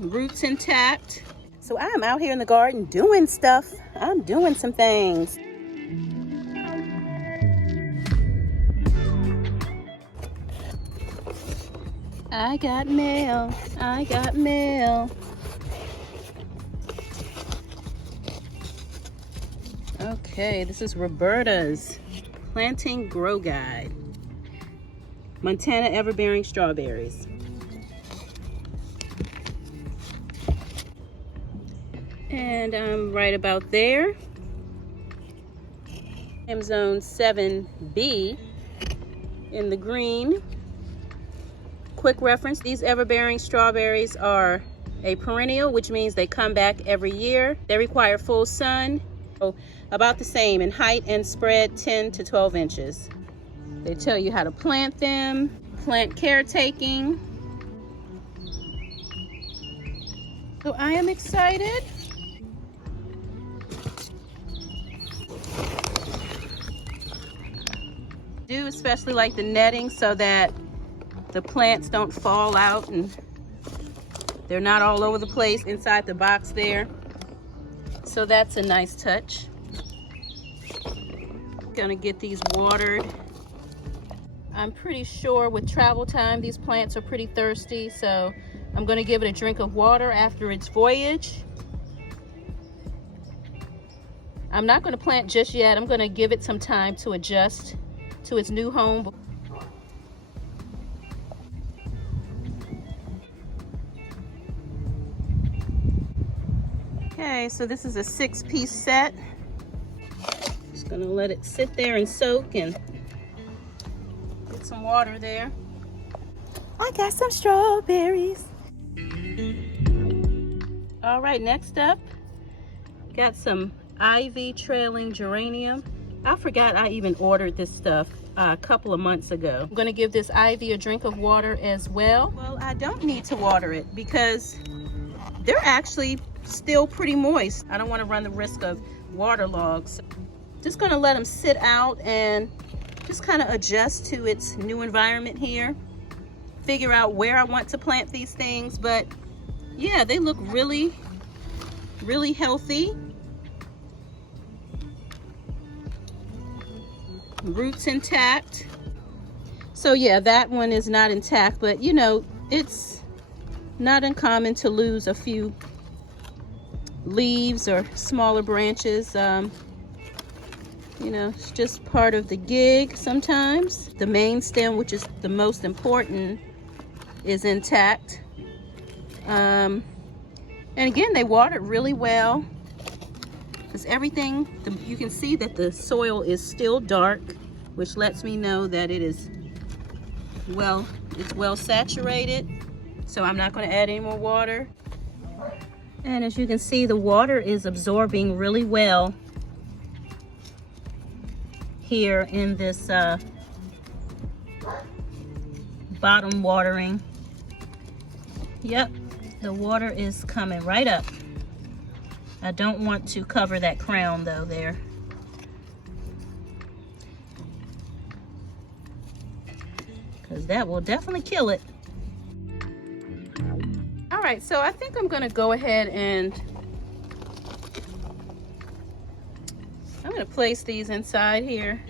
Roots intact. So I'm out here in the garden doing stuff. I'm doing some things. I got mail. I got mail. Okay, this is Roberta's Planting Grow Guide. Montana Everbearing Strawberries. And I'm right about there. I'm zone 7B in the green. Quick reference, these everbearing strawberries are a perennial, which means they come back every year. They require full sun, so about the same in height and spread 10 to 12 inches. They tell you how to plant them, plant caretaking. So I am excited. Do especially like the netting so that the plants don't fall out and they're not all over the place inside the box there. So that's a nice touch. Gonna get these watered. I'm pretty sure with travel time these plants are pretty thirsty, so I'm gonna give it a drink of water after its voyage. I'm not gonna plant just yet. I'm gonna give it some time to adjust to its new home. Okay, so this is a 6-piece set. Just gonna let it sit there and soak and get some water there. I got some strawberries. All right, next up, got some Ivy Trailing Geranium. I forgot I even ordered this stuff a couple of months ago. I'm gonna give this ivy a drink of water as well. Well, I don't need to water it because they're actually still pretty moist. I don't want to run the risk of waterlogs. Just gonna let them sit out and just kind of adjust to its new environment here. Figure out where I want to plant these things, but yeah, they look really, really healthy. Roots intact. So yeah, that one is not intact, but you know, it's not uncommon to lose a few leaves or smaller branches. You know, it's just part of the gig sometimes. The main stem, which is the most important, is intact. And again, they watered really well because everything, you can see that the soil is still dark, which lets me know that it is it's well saturated. So I'm not going to add any more water. And as you can see, the water is absorbing really well here in this bottom watering. Yep, the water is coming right up. I don't want to cover that crown though there. Because that will definitely kill it. All right, so I think I'm gonna go ahead and I'm gonna place these inside here.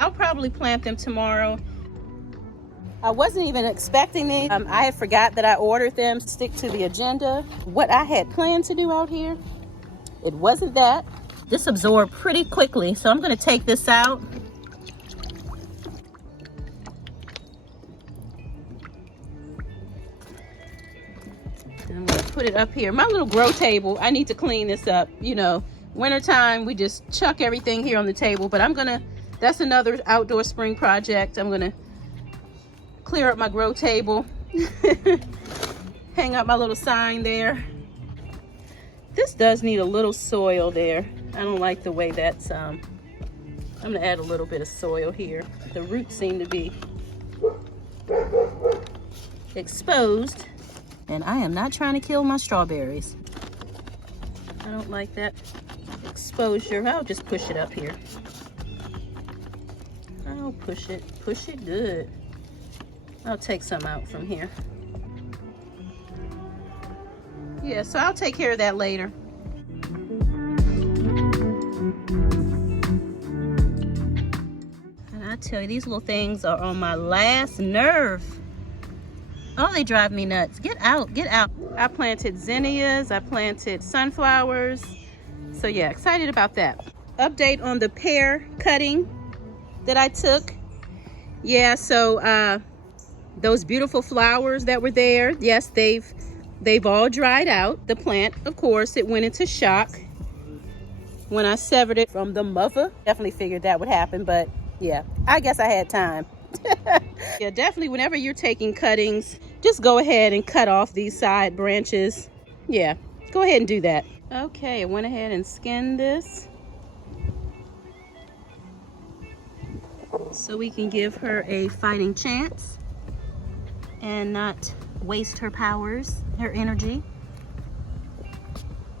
I'll probably plant them tomorrow. I wasn't even expecting these. I had forgot that I ordered them. Stick to the agenda. What I had planned to do out here, it wasn't that. This absorbed pretty quickly, so I'm gonna take this out. And I'm gonna put it up here. My little grow table, I need to clean this up. You know, wintertime, we just chuck everything here on the table, but that's another outdoor spring project. I'm gonna clear up my grow table, hang up my little sign there. This does need a little soil there. I don't like the way that's, I'm gonna add a little bit of soil here. The roots seem to be exposed. And I am not trying to kill my strawberries. I don't like that exposure. I'll just push it up here. I'll push it good. I'll take some out from here. Yeah, so I'll take care of that later. And I tell you, these little things are on my last nerve. Oh, they drive me nuts. Get out, get out. I planted zinnias, I planted sunflowers. So yeah, excited about that. Update on the pear cutting that I took. Yeah, so those beautiful flowers that were there, yes, they've all dried out. The plant, of course, it went into shock when I severed it from the mother. Definitely figured that would happen, but yeah, I guess I had time. Yeah, definitely whenever you're taking cuttings, just go ahead and cut off these side branches. Yeah, go ahead and do that. Okay, I went ahead and skinned this so we can give her a fighting chance and not waste her powers, her energy.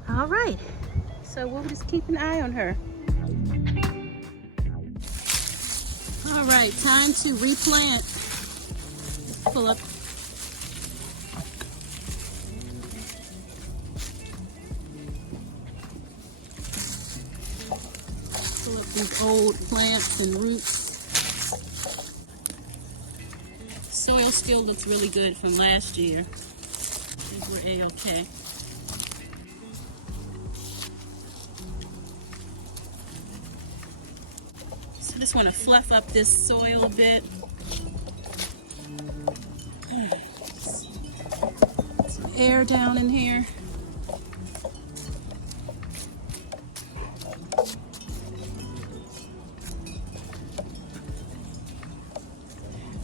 All right, so we'll just keep an eye on her. All right, time to replant. Let's pull up. Pull up these old plants and roots. Soil still looks really good from last year. I think we're A-okay. So just want to fluff up this soil a bit. Some air down in here.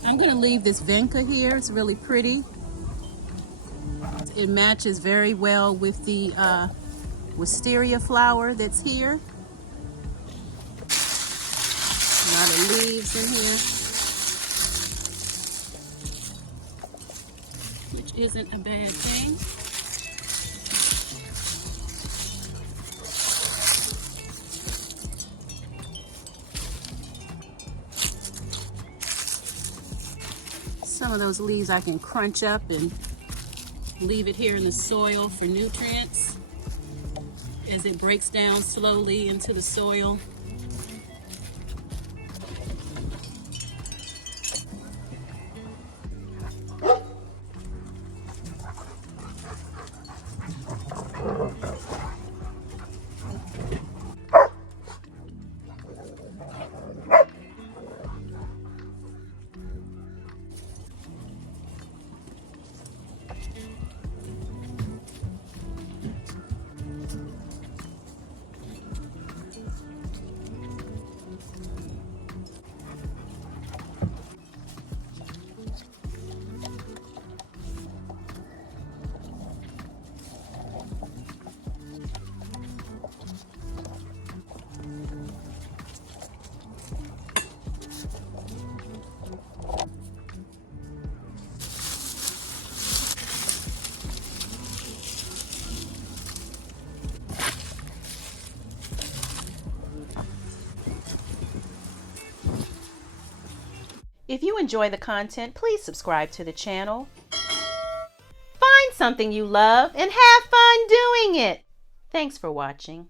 I'm going to leave this vinca here. It's really pretty. It matches very well with the wisteria flower that's here. A lot of leaves in here, which isn't a bad thing. Some of those leaves I can crunch up and leave it here in the soil for nutrients as it breaks down slowly into the soil. If you enjoy the content, please subscribe to the channel. Find something you love and have fun doing it. Thanks for watching.